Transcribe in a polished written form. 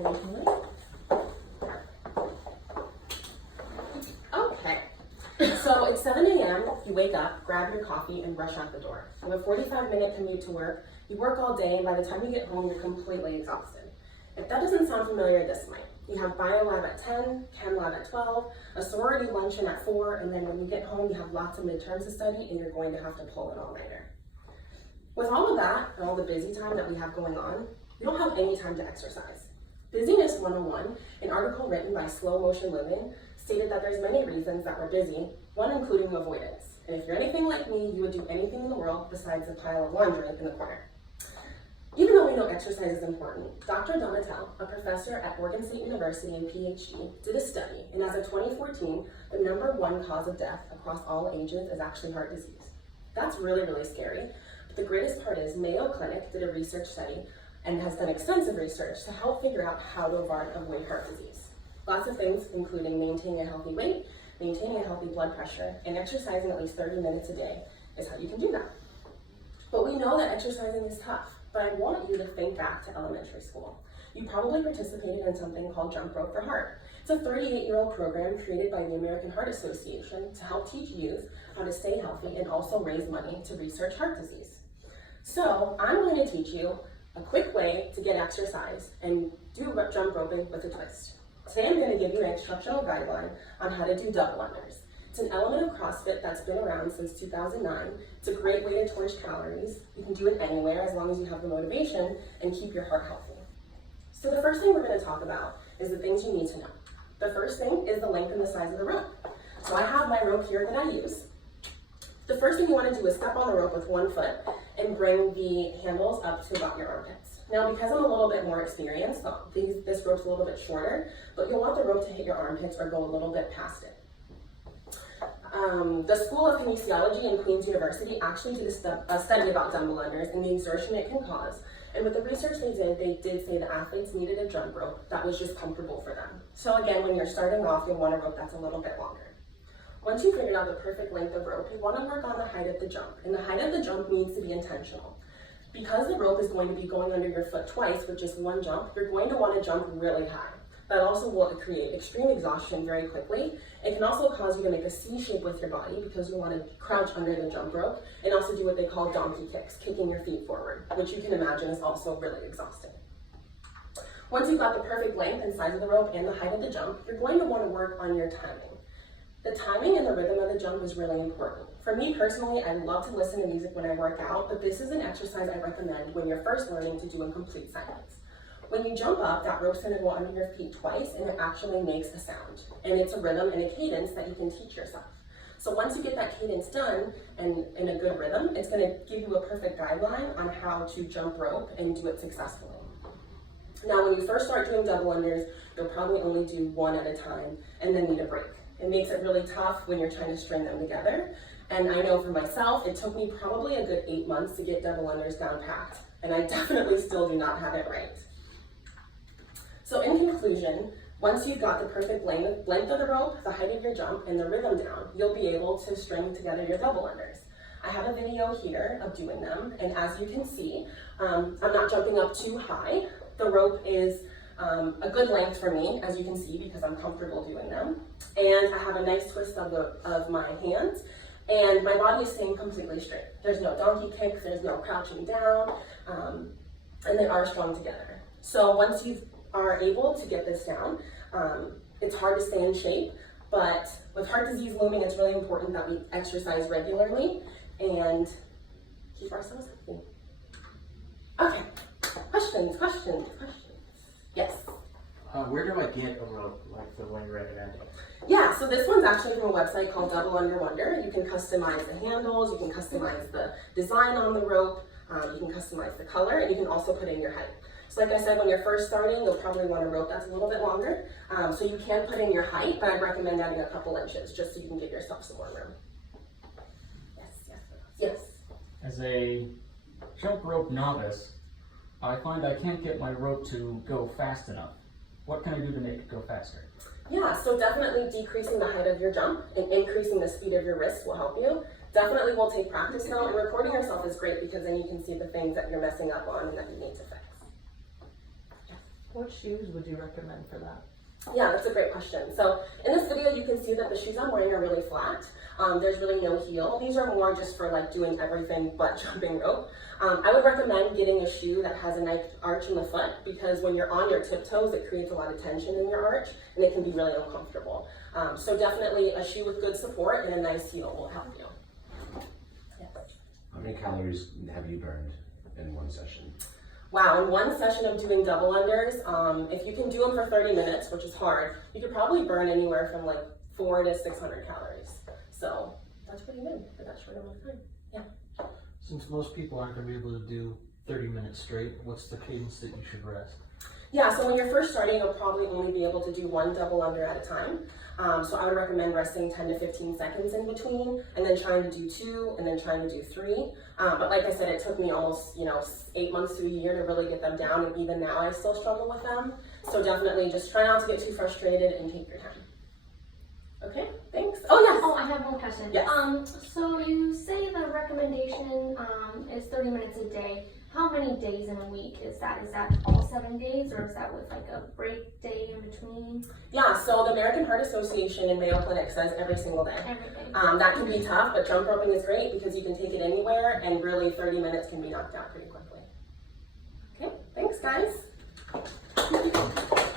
Okay, so it's 7 a.m., you wake up, grab your coffee, and rush out the door. You have a 45-minute commute to work, you work all day, and by the time you get home, you're completely exhausted. If that doesn't sound familiar, this might. You have bio lab at 10, chem lab at 12, a sorority luncheon at 4, and then when you get home, you have lots of midterms to study, and you're going to have to pull an all-nighter. With all of that, and all the busy time that we have going on, you don't have any time to exercise. Busyness 101, an article written by Slow Motion Living, stated that there's many reasons that we're busy, one including avoidance. And if you're anything like me, you would do anything in the world besides a pile of laundry in the corner. Even though we know exercise is important, Dr. Donatel, a professor at Oregon State University and PhD, did a study, and as of 2014, the #1 cause of death across all ages is actually heart disease. That's really, really scary, but the greatest part is Mayo Clinic did a research study and has done extensive research to help figure out how to avoid heart disease. Lots of things, including maintaining a healthy weight, maintaining a healthy blood pressure, and exercising at least 30 minutes a day is how you can do that. But we know that exercising is tough. But I want you to think back to elementary school. You probably participated in something called Jump Rope for Heart. It's a 38-year-old program created by the American Heart Association to help teach youth how to stay healthy and also raise money to research heart disease. So I'm going to teach you a quick way to get exercise and do jump roping with a twist. Today I'm going to give you an instructional guideline on how to do double unders. It's an element of CrossFit that's been around since 2009. It's a great way to torch calories. You can do it anywhere as long as you have the motivation and keep your heart healthy. So the first thing we're going to talk about is the things you need to know. The first thing is the length and the size of the rope. So I have my rope here that I use. The first thing you want to do is step on the rope with 1 foot and bring the handles up to about your armpits. Now, because I'm a little bit more experienced, this rope's a little bit shorter, but you'll want the rope to hit your armpits or go a little bit past it. The School of Kinesiology in Queen's University actually did a study about double unders and the exertion it can cause. And with the research they did say that athletes needed a jump rope that was just comfortable for them. So again, when you're starting off, you'll want a rope that's a little bit longer. Once you've figured out the perfect length of rope, you want to work on the height of the jump. And the height of the jump needs to be intentional. Because the rope is going to be going under your foot twice with just 1 jump, you're going to want to jump really high. That also will create extreme exhaustion very quickly. It can also cause you to make a C shape with your body because you want to crouch under the jump rope and also do what they call donkey kicks, kicking your feet forward, which you can imagine is also really exhausting. Once you've got the perfect length and size of the rope and the height of the jump, you're going to want to work on your timing. The timing and the rhythm of the jump is really important. For me personally, I love to listen to music when I work out, but this is an exercise I recommend when you're first learning to do in complete silence. When you jump up, that rope's going to go under your feet twice, and it actually makes a sound. And it's a rhythm and a cadence that you can teach yourself. So once you get that cadence done and in a good rhythm, it's going to give you a perfect guideline on how to jump rope and do it successfully. Now, when you first start doing double unders, you'll probably only do 1 at a time and then need a break. It makes it really tough when you're trying to string them together. And I know for myself, it took me probably a good 8 months to get double unders down packed. And I definitely still do not have it right. So in conclusion, once you've got the perfect length of the rope, the height of your jump, and the rhythm down, you'll be able to string together your double unders. I have a video here of doing them, and as you can see, I'm not jumping up too high. The rope is a good length for me, as you can see, because I'm comfortable doing them. And I have a nice twist of my hands, and my body is staying completely straight. There's no donkey kicks, there's no crouching down, and they are strung together. So once you are able to get this down, it's hard to stay in shape, but with heart disease looming, it's really important that we exercise regularly and keep ourselves healthy. Okay, questions? Yes? Where do I get a rope like the one you're recommending? Yeah, so this one's actually from a website called Double Under Wonder. You can customize the handles, you can customize the design on the rope, you can customize the color, and you can also put in your height. So like I said, when you're first starting, you'll probably want a rope that's a little bit longer. So you can put in your height, but I'd recommend adding a couple inches just so you can give yourself some more room. Yes. As a jump rope novice, I find I can't get my rope to go fast enough. What can I do to make it go faster? Yeah, so definitely decreasing the height of your jump and increasing the speed of your wrist will help you. Definitely will take practice though, and recording yourself is great because then you can see the things that you're messing up on and that you need to fix. What shoes would you recommend for that? Yeah, that's a great question. So in this video, you can see that the shoes I'm wearing are really flat. There's really no heel. These are more just for like doing everything but jumping rope. I would recommend getting a shoe that has a nice arch in the foot, because when you're on your tiptoes, it creates a lot of tension in your arch and it can be really uncomfortable. So definitely a shoe with good support and a nice heel will help you. Yes. How many calories have you burned in one session? Wow, in one session of doing double unders, if you can do them for 30 minutes, which is hard, you could probably burn anywhere from like 400 to 600 calories. So that's pretty good for that short amount of time. Yeah. Since most people aren't going to be able to do 30 minutes straight, what's the cadence that you should rest? Yeah, so when you're first starting, you'll probably only be able to do one double under at a time. So I would recommend resting 10 to 15 seconds in between, and then trying to do 2, and then trying to do 3. But like I said, it took me almost 8 months to a year to really get them down, and even now I still struggle with them. So definitely just try not to get too frustrated and take your time. Okay, thanks. Oh yes. Oh, I have one question. Yes. So you say the recommendation is 30 minutes a day. How many days in a week is that? Is that all 7 days, or is that with like a break day in between? Yeah, so the American Heart Association and Mayo Clinic says every single day. Every day. That can be tough, but jump roping is great because you can take it anywhere, and really 30 minutes can be knocked out pretty quickly. Okay, thanks guys.